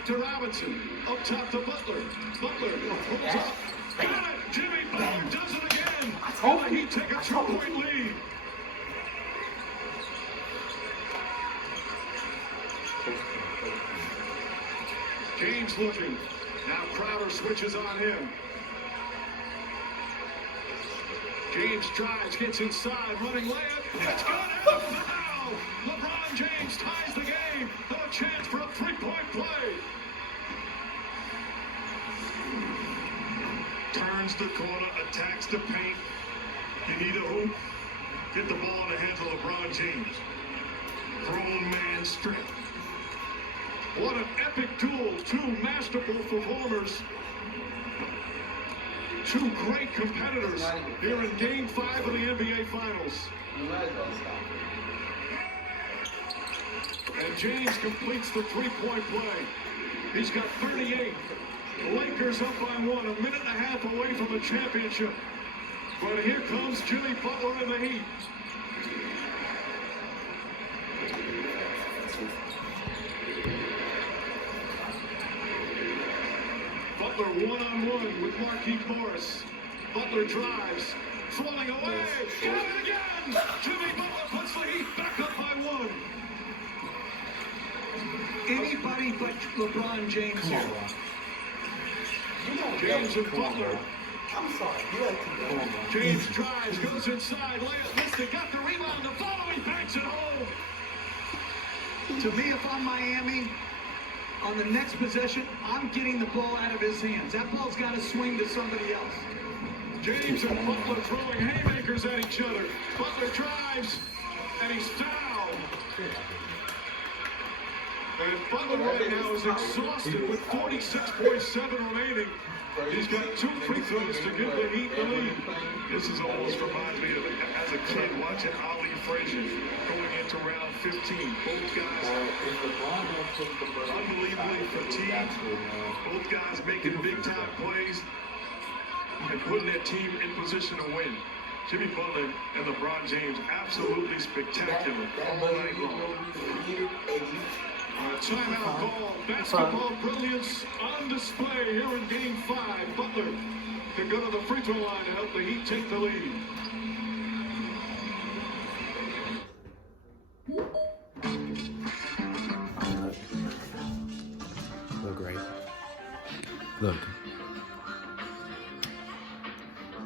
back to Robinson. Up top to Butler. Butler pulls up. Got it. Jimmy Butler does it again. And the Heat take a 2-point lead. James looking. Now Crowder switches on him. James drives, gets inside, running layup. It's good. And a foul. LeBron James ties the game. A chance for a three-point play. Turns the corner, attacks the paint. You need a hoop. Get the ball in the hands of LeBron James. Grown man strength. What an epic duel. Two masterful performers. Two great competitors here in Game 5 of the NBA Finals. And James completes the three-point play. He's got 38. The Lakers up by one, a minute and a half away from the championship. But here comes Jimmy Butler and the Heat. Butler one-on-one with Markieff Morris. Butler drives, falling away. Got it again! Jimmy Butler puts the Heat back up by one. Anybody but LeBron James here. James and Butler. I'm sorry. You like to go. James drives, goes inside, layup missed it, got the rebound, the following banks it home. To me, if I'm Miami, on the next possession, I'm getting the ball out of his hands. That ball's got to swing to somebody else. James and Butler throwing haymakers at each other. Butler drives, and he's fouled. And Butler right now is exhausted with 46.7 remaining. He's got two free throws to give the Heat the lead. This is almost reminds me of, as a kid, watching Ali Frazier going into round 15. Both guys unbelievably fatigued. Both guys making big-time plays and putting their team in position to win. Jimmy Butler and LeBron James absolutely spectacular all night long. Timeout call. Basketball brilliance on display here in Game 5. Butler can go to the free throw line to help the Heat take the lead. Look great. Look.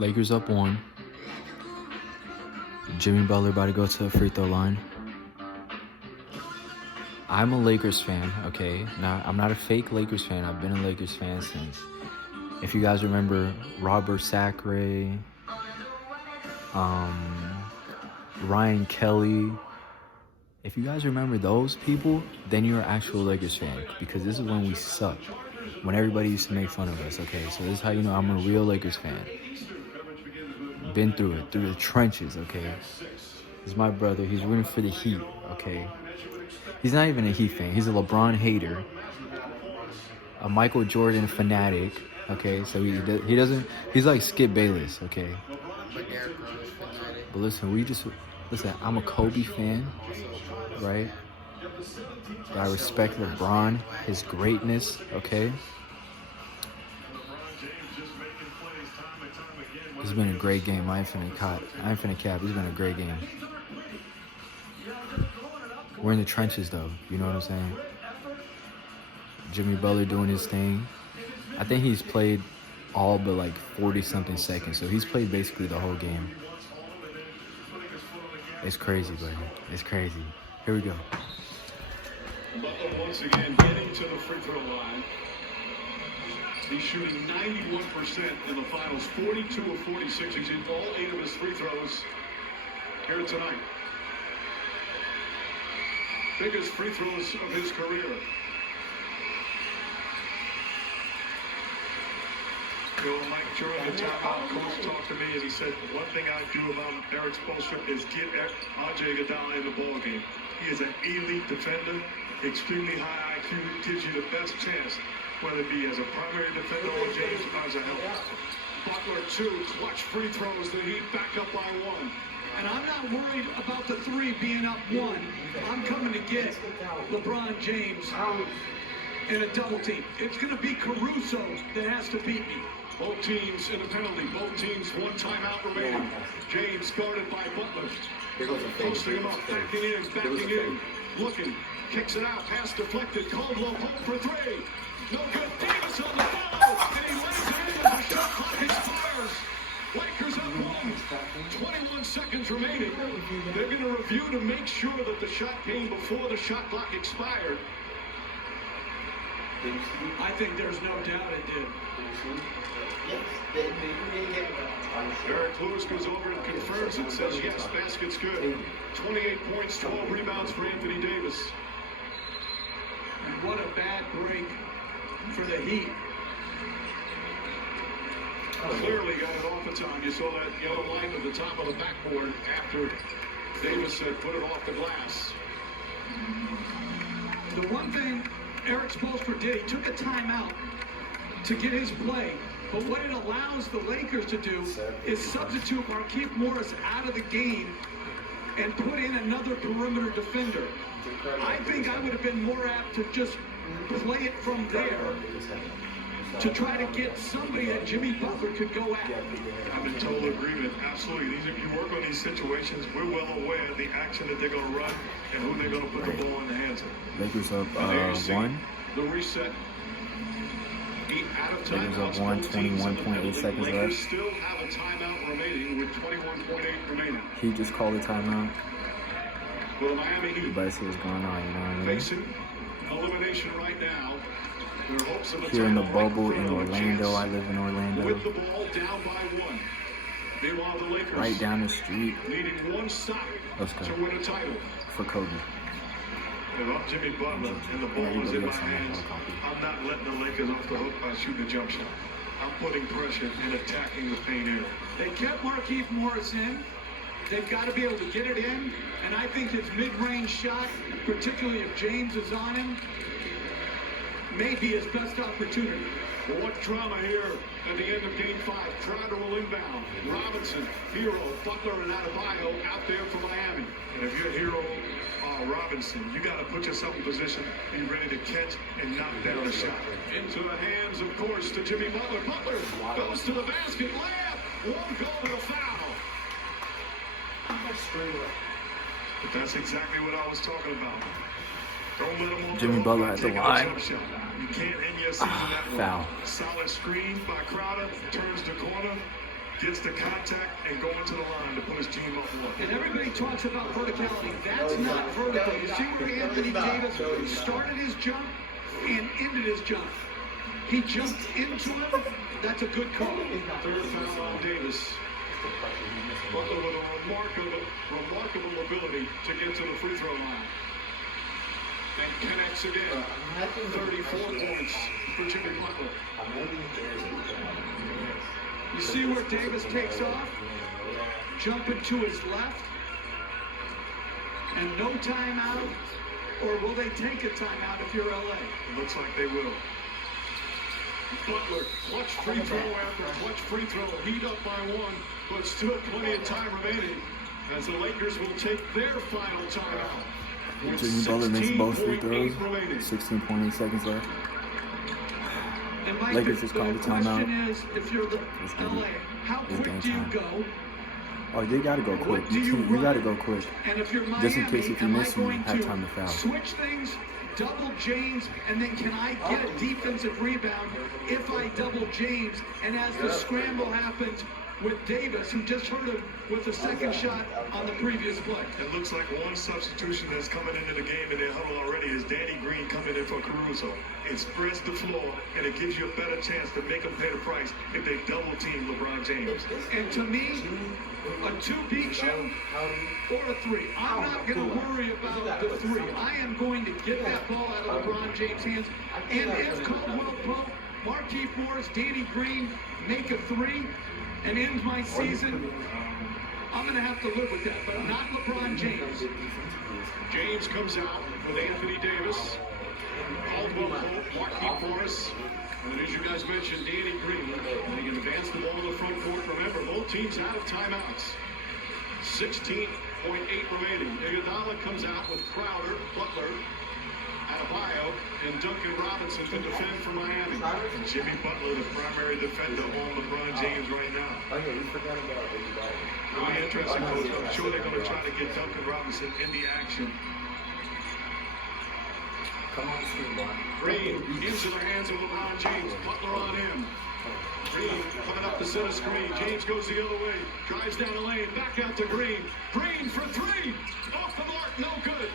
Lakers up one. Jimmy Butler about to go to the free throw line. I'm a Lakers fan, okay? Now, I'm not a fake Lakers fan. I've been a Lakers fan since, if you guys remember, Robert Sacre, Ryan Kelly. If you guys remember those people, then you're an actual Lakers fan, because this is when we sucked, when everybody used to make fun of us, okay? So this is how you know I'm a real Lakers fan. Been through it, through the trenches, okay? He's my brother. He's rooting for the Heat, okay? He's not even a Heat fan. He's a LeBron hater, a Michael Jordan fanatic. Okay, so he doesn't. He's like Skip Bayless. Okay, but listen. I'm a Kobe fan, right? But I respect LeBron, his greatness. Okay, it's been a great game. I ain't finna cap. It's been a great game. We're in the trenches, though. You know what I'm saying? Jimmy Butler doing his thing. I think he's played all but like 40-something seconds. So he's played basically the whole game. It's crazy, buddy. It's crazy. Here we go. Butler once again getting to the free throw line. He's shooting 91% in the finals, 42 of 46. He's hit all 8 of his free throws here tonight. Biggest free throws of his career. Mike Jordan, the timeout coach, talked to me, and he said, one thing I do about Erik Spoelstra is get Andre Iguodala in the ballgame. He is an elite defender, extremely high IQ, gives you the best chance, whether it be as a primary defender or James as a help. Butler, 2 clutch free throws. The Heat back up by 1. And I'm not worried about the 3 being up 1. I'm coming to get LeBron James. in a double team. It's going to be Caruso that has to beat me. Both teams in a penalty. Both teams one timeout remaining. James guarded by Butler. Posting him up, backing in, looking, kicks it out, pass deflected, Caldwell home for three. No good, Davis on the foul, and he lays it in as the shot clock expires. Lakers up one, 21 seconds remaining. They're going to review to make sure that the shot came before the shot clock expired. I think there's no doubt it did. Eric Lewis goes over and confirms it, says yes, basket's good. 28 points, 12 rebounds for Anthony Davis. And what a bad break for the Heat. Clearly got it off the time. You saw that yellow line at the top of the backboard after Davis had put it off the glass. The one thing Eric Spoelstra did, he took a timeout to get his play. But what it allows the Lakers to do is substitute Markieff Morris out of the game and put in another perimeter defender. I think I would have been more apt to just play it from there to try to get somebody that Jimmy Butler could go at. I'm in total agreement. Absolutely. You work on these situations, we're well aware of the action that they're going to run and who they're going to put the ball in the hands of. Lakers up one. The reset. Lakers up 1, 21.8 seconds Lakers left. still have a timeout remaining with 21.8 remaining. He just called a timeout. For the Miami Heat. Everybody see what's going on, you know what I mean? Facing elimination right now. Their hopes of a Here in the title bubble right in through a Orlando, chance I live in Orlando. with the ball down by one. Meanwhile, the Lakers Right down the street. needing one stop Let's go. to win a title. For Kobe. If I'm Jimmy Butler and the ball is in my hands, I'm not letting the Lakers off the hook by shooting a jump shot. I'm putting pressure and attacking the paint area. They kept Markieff Morris in. They've got to be able to get it in. And I think his mid-range shot, particularly if James is on him, may be his best opportunity. Well, what drama here at the end of Game 5. Crowder will inbound. Robinson, Hero, Butler, and Adebayo out there for Miami. And if you're Hero, Robinson, you got to put yourself in position, be ready to catch and knock down a shot. Into the hands, of course, to Jimmy Butler. Butler goes to the basket, layup, won't go to the foul. But that's exactly what I was talking about. Don't let him off Jimmy the hook Butler by at the taking a line. jump shot. You can't end your season that way. Foul. Solid screen by Crowder, turns the corner, gets the contact, and going to the line to put his team up one. And everybody talks about verticality. That's not vertical. You see where Anthony Davis started his jump and ended his jump. He jumped into it. That's a good call. Third foul on Davis. Butler with a remarkable ability to get to the free throw line. And connects again. 34 points for Jimmy Butler. You see where Davis takes off? Jumping to his left. And no timeout? Or will they take a timeout if you're LA? It looks like they will. Butler, clutch free throw after clutch free throw. Heat up by one, but still plenty of time remaining as the Lakers will take their final timeout. with Jimmy Butler makes both free 16.8 throws. remaining. 16.8 seconds left. And Mike, Lakers just called the timeout. question is, if you're the Let's get it. LA, how It's quick game do you time. go? Oh, they gotta go quick. What do you You gotta run? go quick. And if you're Miami, Just in case if you am I miss them, you going have to time to foul. switch things, double James, and then can I get a defensive rebound if I double James? And as the scramble happens with Davis, who just hurt him with the second shot on the previous play. It looks like one substitution that's coming into the game in their huddle already is Danny Green coming in for Caruso. It spreads the floor, and it gives you a better chance to make them pay the price if they double team LeBron James. And to me, a two beats you or a three. I'm not going to worry about the three. I am going to get that ball out of LeBron James' hands. And if Caldwell Pope, Markieff Morris, Danny Green make a three and end my season, I'm going to have to live with that, but not LeBron James. James comes out with Anthony Davis, Caldwell Pope, Markieff Morris, and as you guys mentioned, Danny Green. They can advance the ball in the front court. Remember, both teams out of timeouts. 16.8 remaining. Iguodala comes out with Crowder, Butler, Adebayo and Duncan Robinson to defend for Miami. And Jimmy Butler, the primary defender on LeBron James right now. Oh yeah, we forgot about Adebayo. Really interesting, Coach. I'm sure they're going to try to get Duncan Robinson in the action. Come on, screen, Mark. Green into the hands of LeBron James. Butler on him. Green coming up the center screen. James goes the other way. Drives down the lane. Back out to Green. Green for three. Off the mark. No good.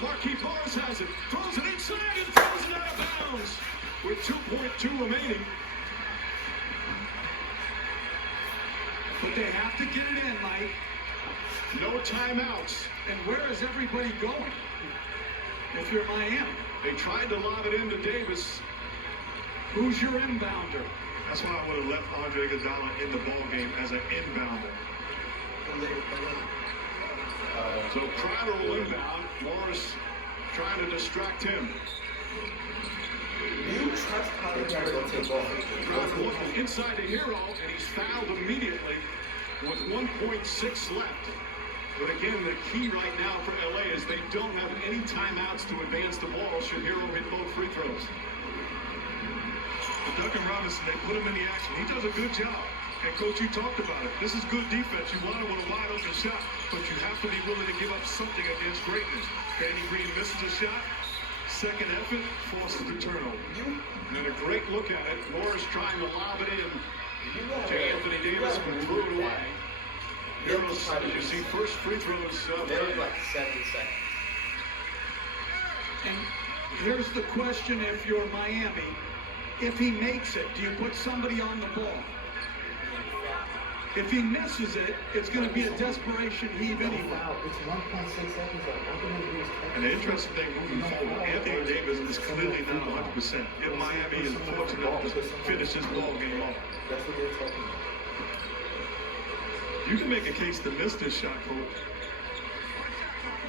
Marquise Morris has it. Throws it inside and throws it out of bounds. With 2.2 remaining. But they have to get it in, Mike. No timeouts. And where is everybody going? If you're Miami, They tried to lob it into Davis. who's your inbounder? That's why I would have left Andre Iguodala in the ball game as an inbounder. So Crowder will inbound. Morris trying to distract him. Do you trust Crowder to take ball? Crowder looking inside the hero, and he's fouled immediately with 1.6 left. But again, the key right now for LA is they don't have any timeouts to advance the ball should Hero hit both free throws. But Duncan Robinson, they put him in the action. He does a good job. And Coach, you talked about it. This is good defense. You want it with a wide open shot, but you have to be willing to give up something against greatness. Danny Green misses a shot. Second effort forces the turnover. And a great look at it. Morris trying to lob it in to Anthony Davis, but threw it away. Heroes, as you see, first free throws. There was like 7 seconds. And here's the question: if you're Miami, if he makes it, do you put somebody on the ball? If he misses it, it's going to be a desperation heave anyway. Wow, it's 1.6 seconds. And the interesting thing moving forward, Anthony Davis is clearly not 100%. If Miami is fortunate to finish this ball game off. That's what they're talking about. You can make a case to miss this shot, Coach.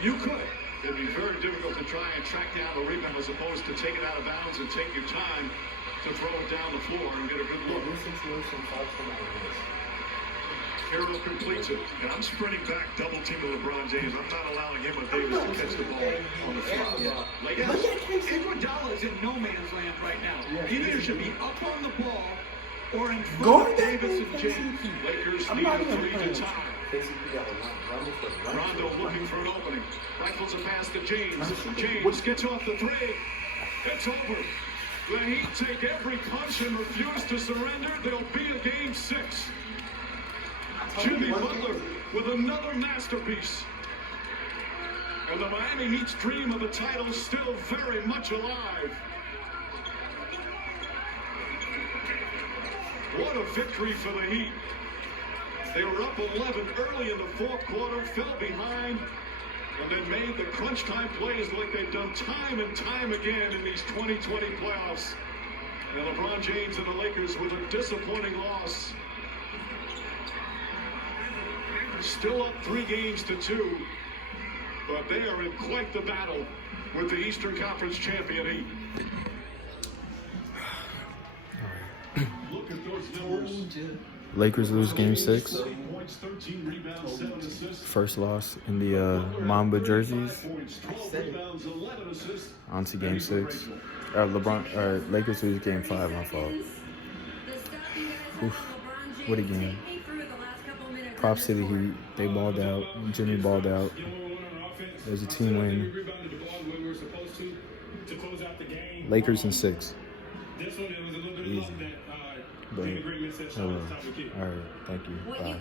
You could. It'd be very difficult to try and track down the rebound as opposed to take it out of bounds and take your time to throw it down the floor and get a good look. This situation, 5 minutes. Hero completes it. And I'm sprinting back, double teaming LeBron James. I'm not allowing him or Davis to catch the ball on the fly. Yes, Iguodala is in no man's land right now. He either should be up on the ball or in front of Davis and James. Lakers need a 3 to tie. Basically, got a run. Rondo looking for an opening. Rifles a pass to James. James gets off the three. It's over. The Heat take every punch and refuse to surrender. There'll be a game 6. Jimmy Butler with another masterpiece. And the Miami Heat's dream of a title is still very much alive. What a victory for the Heat. They were up 11 early in the fourth quarter, fell behind, and then made the crunch time plays like they've done time and time again in these 2020 playoffs. And LeBron James and the Lakers with a disappointing loss. Still up 3 games to 2, but they are in quite the battle with the Eastern Conference champion Heat. Look at those numbers. Lakers lose game 6. First loss in the Mamba jerseys. On to game 6. Lakers lose game 5, my fault. Oof, what a game. Props to the Heat. They balled out. Jimmy balled out. It was a team win. Lakers in 6. Easy. But, all right, thank you. Bye.